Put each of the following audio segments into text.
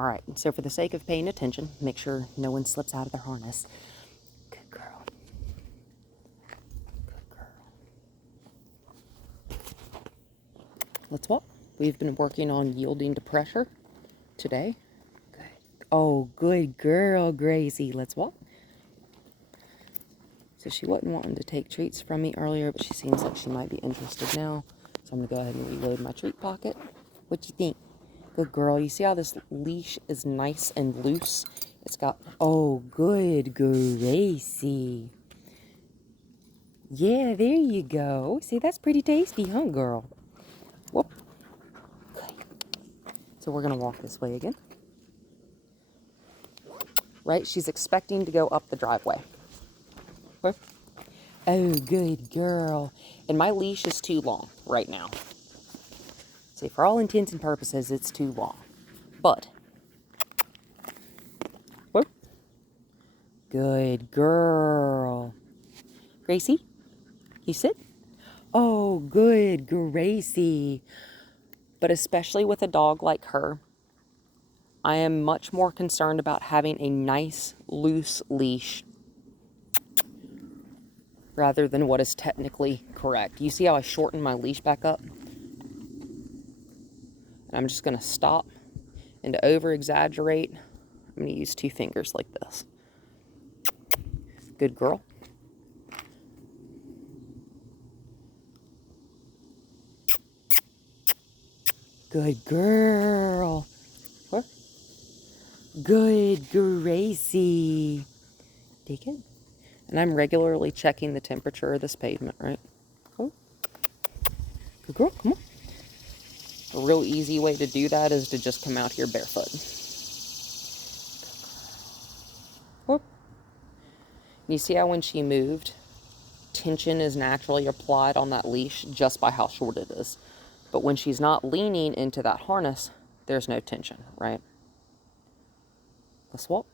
All right, so for the sake of paying attention, make sure no one slips out of their harness. Good girl. Good girl. Let's walk. We've been working on yielding to pressure today. Good. Oh, good girl, Gracie. Let's walk. So she wasn't wanting to take treats from me earlier, but she seems like she might be interested now. So I'm going to go ahead and reload my treat pocket. What you think? Good girl. You see how this leash is nice and loose? It's got... Oh, good Gracie. Yeah, there you go. See, that's pretty tasty, huh, girl? Whoop. Good. So we're going to walk this way again. Right? She's expecting to go up the driveway. Where? Oh, good girl. And my leash is too long right now. See, for all intents and purposes, it's too long. But, whoop. Good girl. Gracie, you sit? Oh, good Gracie. But especially with a dog like her, I am much more concerned about having a nice, loose leash rather than what is technically correct. You see how I shortened my leash back up? And I'm just going to stop. And to over-exaggerate, I'm going to use 2 fingers like this. Good girl. Good girl. Where? Good Gracie. Take it. And I'm regularly checking the temperature of this pavement, right? Oh. Good girl, come on. A real easy way to do that is to just come out here barefoot. Whoop. You see how when she moved, tension is naturally applied on that leash just by how short it is. But when she's not leaning into that harness, there's no tension, right? Let's walk.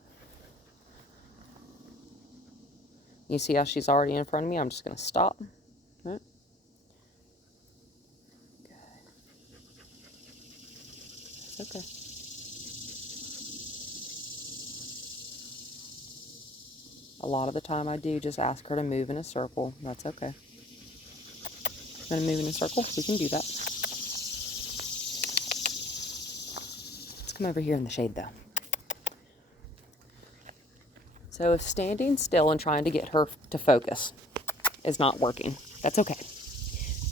You see how she's already in front of me? I'm just going to stop. Right. Good. It's okay. A lot of the time I do just ask her to move in a circle. That's okay. I'm going to move in a circle. We can do that. Let's come over here in the shade, though. So if standing still and trying to get her to focus is not working, that's okay.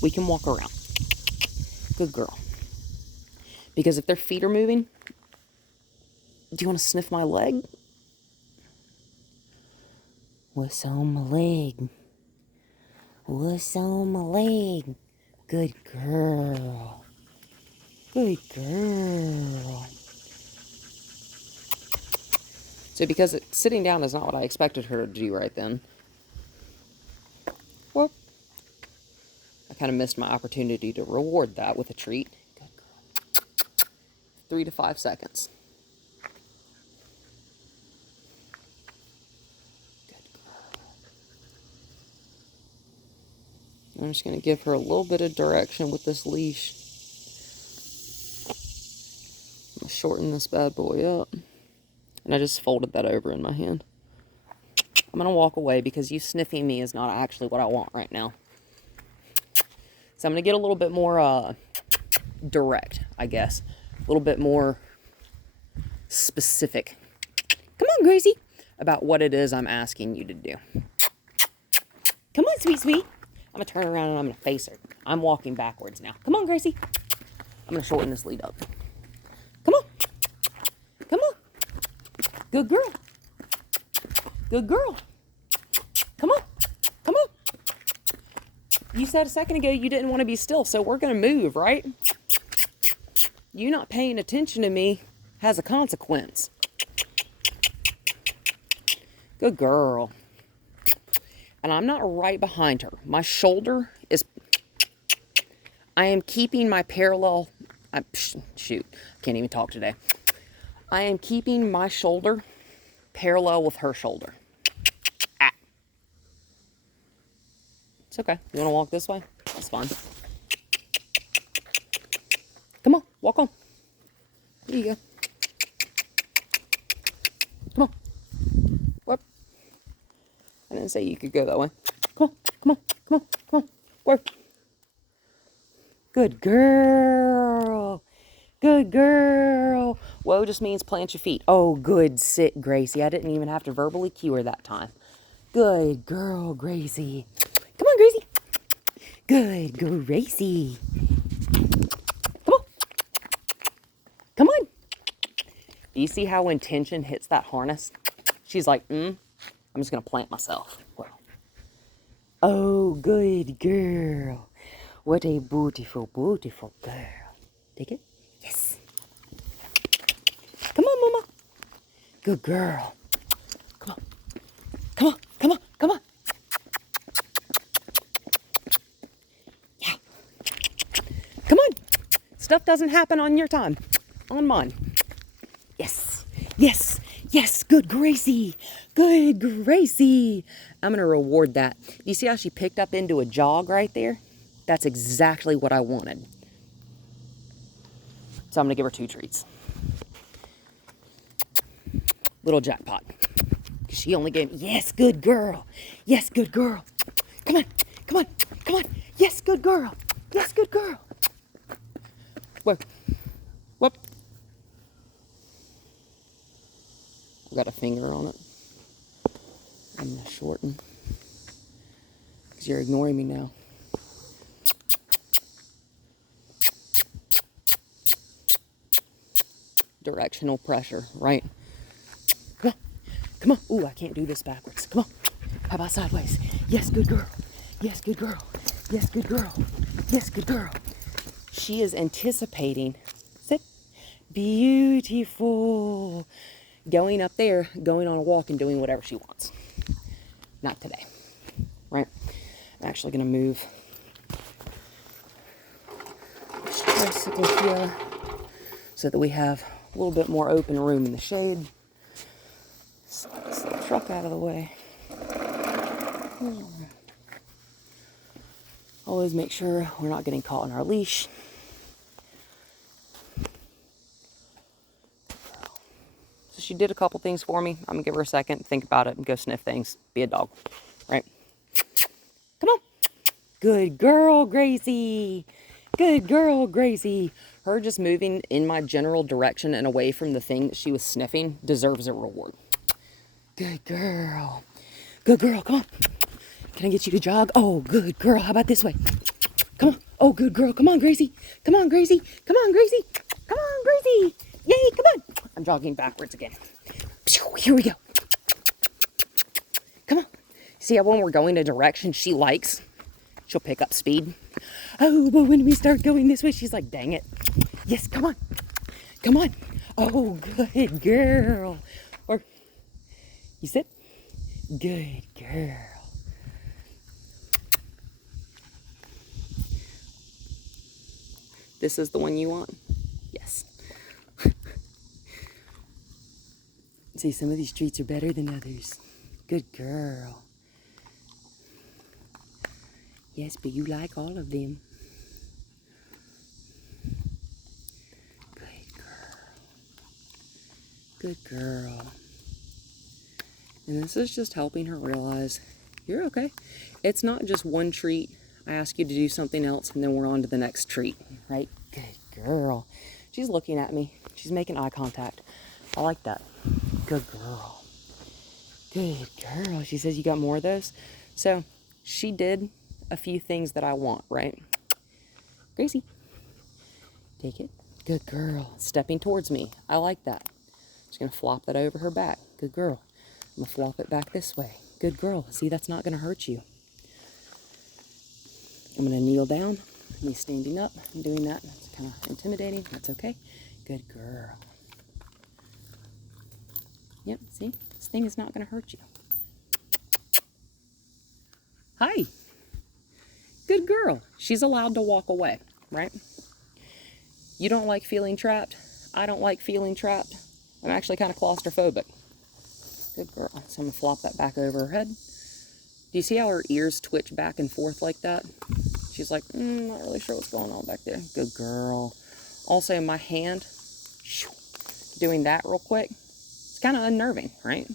We can walk around. Good girl. Because if their feet are moving, do you want to sniff my leg? What's on my leg? What's on my leg? Good girl. Good girl. So because sitting down is not what I expected her to do right then. Well, I kind of missed my opportunity to reward that with a treat. Good girl. 3 to 5 seconds. Good girl. I'm just going to give her a little bit of direction with this leash. I'm going to shorten this bad boy up. And I just folded that over in my hand. I'm going to walk away because you sniffing me is not actually what I want right now. So I'm going to get a little bit more direct, I guess. A little bit more specific. Come on, Gracie. About what it is I'm asking you to do. Come on, sweet, sweet. I'm going to turn around and I'm going to face her. I'm walking backwards now. Come on, Gracie. I'm going to shorten this lead up. Come on. Come on. Good girl. Good girl. Come on. Come on. You said a second ago you didn't want to be still, so we're going to move, right? You not paying attention to me has a consequence. Good girl. And I'm not right behind her. My shoulder is... I am keeping my parallel... shoot, I can't even talk today. I am keeping my shoulder parallel with her shoulder. Ah. It's okay. You want to walk this way? That's fine. Come on, walk on. There you go. didn't say you could go that way. Come on, come on, come on, come on. Work. Good girl. Good girl. Whoa just means plant your feet. Oh, good. Sit, Gracie. I didn't even have to verbally cue her that time. Good girl, Gracie. Come on, Gracie. Good, Gracie. Come on. Come on. Do you see how when tension hits that harness, she's like, I'm just going to plant myself. Well, oh, good girl. What a beautiful, beautiful girl. Take it? Yes. Come on, Mama. Good girl. Come on. Come on, come on, come on. Yeah. Come on. Stuff doesn't happen on your time. On mine. Yes. Yes. Yes. Good Gracie. Good Gracie. I'm going to reward that. You see how she picked up into a jog right there? That's exactly what I wanted. So I'm going to give her 2 treats. Little jackpot. She only gave me, yes, good girl. Yes, good girl. Come on, come on, come on. Yes, good girl. Yes, good girl. Whoop, whoop. I got a finger on it. I'm going to shorten. Because you're ignoring me now. Directional pressure, right? Come on, come on. Ooh, I can't do this backwards. Come on. How about sideways? Yes, good girl. Yes, good girl. Yes, good girl. Yes, good girl. She is anticipating. Sit. Beautiful. Going up there, going on a walk and doing whatever she wants. Not today. Right? I'm actually going to move this tricycle here so that we have a little bit more open room in the shade. Slide this little truck out of the way. Always make sure we're not getting caught on our leash. So she did a couple things for me. I'm going to give her a second, think about it, and go sniff things. Be a dog. Right? Come on. Good girl, Gracie. Good girl, Gracie. Her just moving in my general direction and away from the thing that she was sniffing deserves a reward. Good girl. Good girl, come on. Can I get you to jog? Oh, good girl. How about this way? Come on. Oh, good girl. Come on, Gracie. Come on, Gracie. Come on, Gracie. Come on, Gracie. Yay, come on. I'm jogging backwards again. Here we go. Come on. See how when we're going a direction she likes, she'll pick up speed. Oh, but when we start going this way, she's like, dang it. Yes, come on. Come on. Oh, good girl. Or, you sit. Good girl. This is the one you want? Yes. See, some of these treats are better than others. Good girl. Yes, but you like all of them. Good girl. Good girl. And this is just helping her realize, you're okay. It's not just one treat. I ask you to do something else, and then we're on to the next treat, right? Good girl. She's looking at me. She's making eye contact. I like that. Good girl. Good girl. She says you got more of those. So she did a few things that I want, right? Gracie, take it. Good girl. Stepping towards me. I like that. Just going to flop that over her back. Good girl. I'm going to flop it back this way. Good girl. See, that's not going to hurt you. I'm going to kneel down. Me standing up and doing that. It's kind of intimidating. That's okay. Good girl. Yep, see? This thing is not going to hurt you. Hi. Good girl. She's allowed to walk away, right? You don't like feeling trapped. I don't like feeling trapped. I'm actually kind of claustrophobic. Good girl. So I'm going to flop that back over her head. Do you see how her ears twitch back and forth like that? She's like, not really sure what's going on back there. Good girl. Also, my hand, doing that real quick, it's kind of unnerving, right?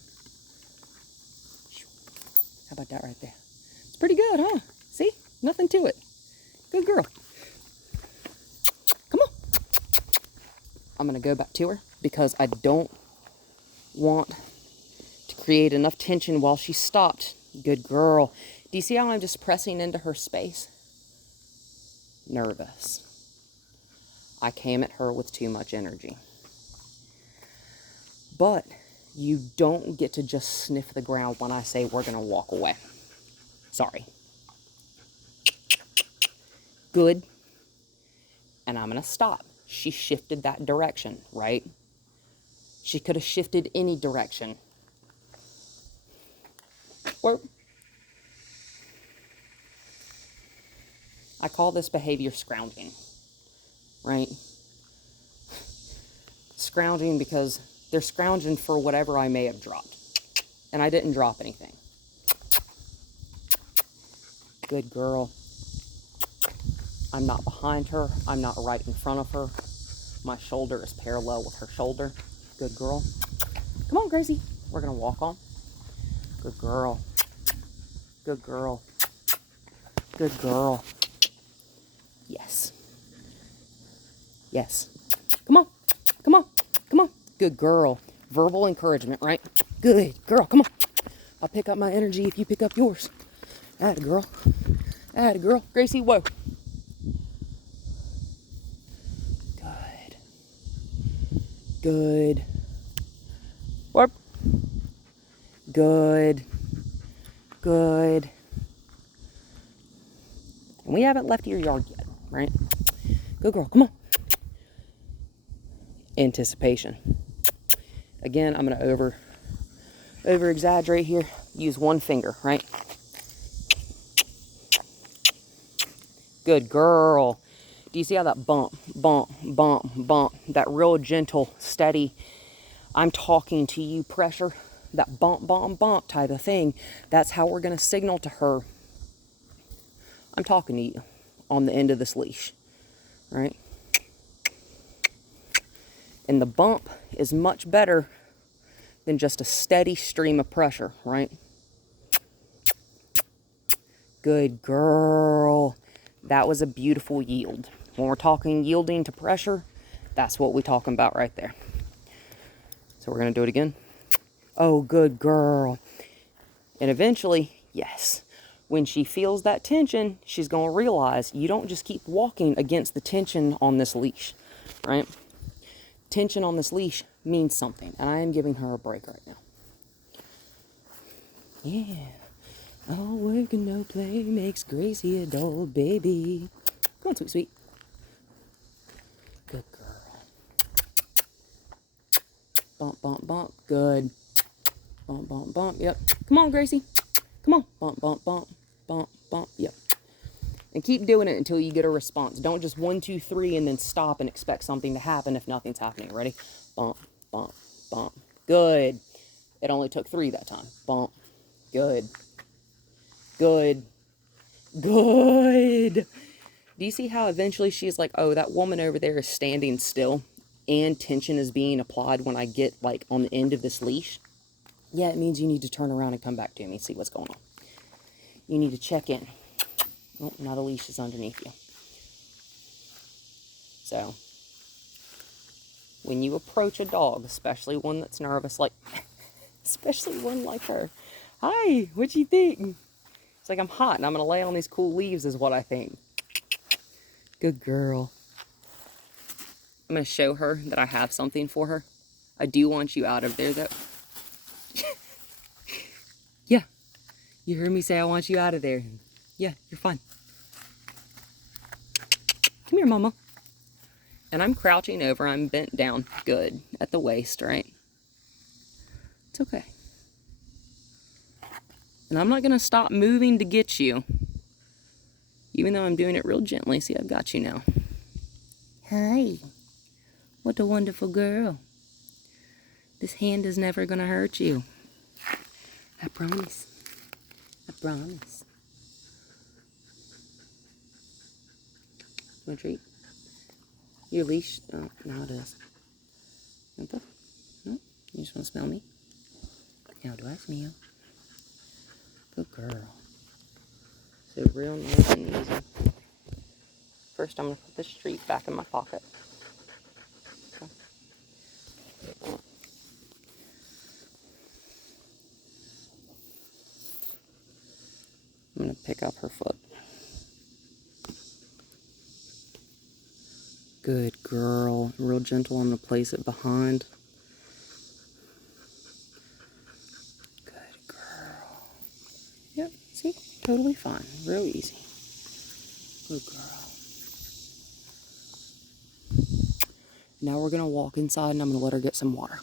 How about that right there? It's pretty good, huh? See? Nothing to it. Good girl. Come on. I'm going to go back to her because I don't want to create enough tension while she stopped. Good girl. Do you see how I'm just pressing into her space? Nervous. I came at her with too much energy. But you don't get to just sniff the ground when I say we're going to walk away. Sorry. Good. And I'm going to stop. She shifted that direction, right? She could have shifted any direction. Or I call this behavior scrounging, right? Scrounging because they're scrounging for whatever I may have dropped. And I didn't drop anything. Good girl. I'm not behind her. I'm not right in front of her. My shoulder is parallel with her shoulder. Good girl. Come on, Gracie. We're going to walk on. Good girl. Good girl. Good girl. Yes. Yes. Come on. Come on. Come on. Good girl. Verbal encouragement, right? Good girl. Come on. I'll pick up my energy if you pick up yours. Atta girl. Atta girl. Gracie, whoa. Good. Good. Warp. Good. Good. And we haven't left your yard yet, right? Good girl. Come on. Anticipation. Again, I'm going to over exaggerate here. Use one finger, right? Good girl. Do you see how that bump, bump, bump, bump, that real gentle, steady, I'm talking to you pressure, that bump, bump, bump type of thing, that's how we're going to signal to her, I'm talking to you on the end of this leash, right? And the bump is much better than just a steady stream of pressure, right? Good girl. That was a beautiful yield. When we're talking yielding to pressure, that's what we're talking about right there. So we're going to do it again. Oh, good girl. And eventually, yes, when she feels that tension, she's going to realize you don't just keep walking against the tension on this leash, right? Tension on this leash means something, and I am giving her a break right now. Yeah. All work and no play makes Gracie a dull baby. Come on, sweet, sweet. Good girl. Bump, bump, bump. Good. Bump, bump, bump. Yep. Come on, Gracie. Come on. Bump, bump, bump. Bump, bump. Yep. And keep doing it until you get a response. Don't just 1, 2, 3 and then stop and expect something to happen if nothing's happening. Ready? Bump, bump, bump. Good. It only took 3 that time. Bump. Good. Good. Good. Do you see how eventually she's like, oh, that woman over there is standing still and tension is being applied when I get like on the end of this leash? Yeah, it means you need to turn around and come back to me and see what's going on. You need to check in. Oh, now the leash is underneath you. So, when you approach a dog, especially one that's nervous, like, especially one like her, hi, what you think? It's like I'm hot and I'm going to lay on these cool leaves is what I think. Good girl. I'm going to show her that I have something for her. I do want you out of there, though. Yeah. You heard me say I want you out of there. Yeah, you're fine. Come here, Mama. And I'm crouching over. I'm bent down. Good. At the waist, right? It's okay. And I'm not going to stop moving to get you. Even though I'm doing it real gently. See, I've got you now. Hi. What a wonderful girl. This hand is never going to hurt you. I promise. I promise. Want a treat? Your leash? Oh, now it is. Simple? No? You just want to smell me? How do I smell? Good girl. girl. So real nice and easy. First, I'm going to put this treat back in my pocket. Okay. I'm going to pick up her foot. Good girl. Real gentle. I'm going to place it behind. Good girl. Yep, see? Totally fine. Real easy. Good girl. Now we're going to walk inside and I'm going to let her get some water.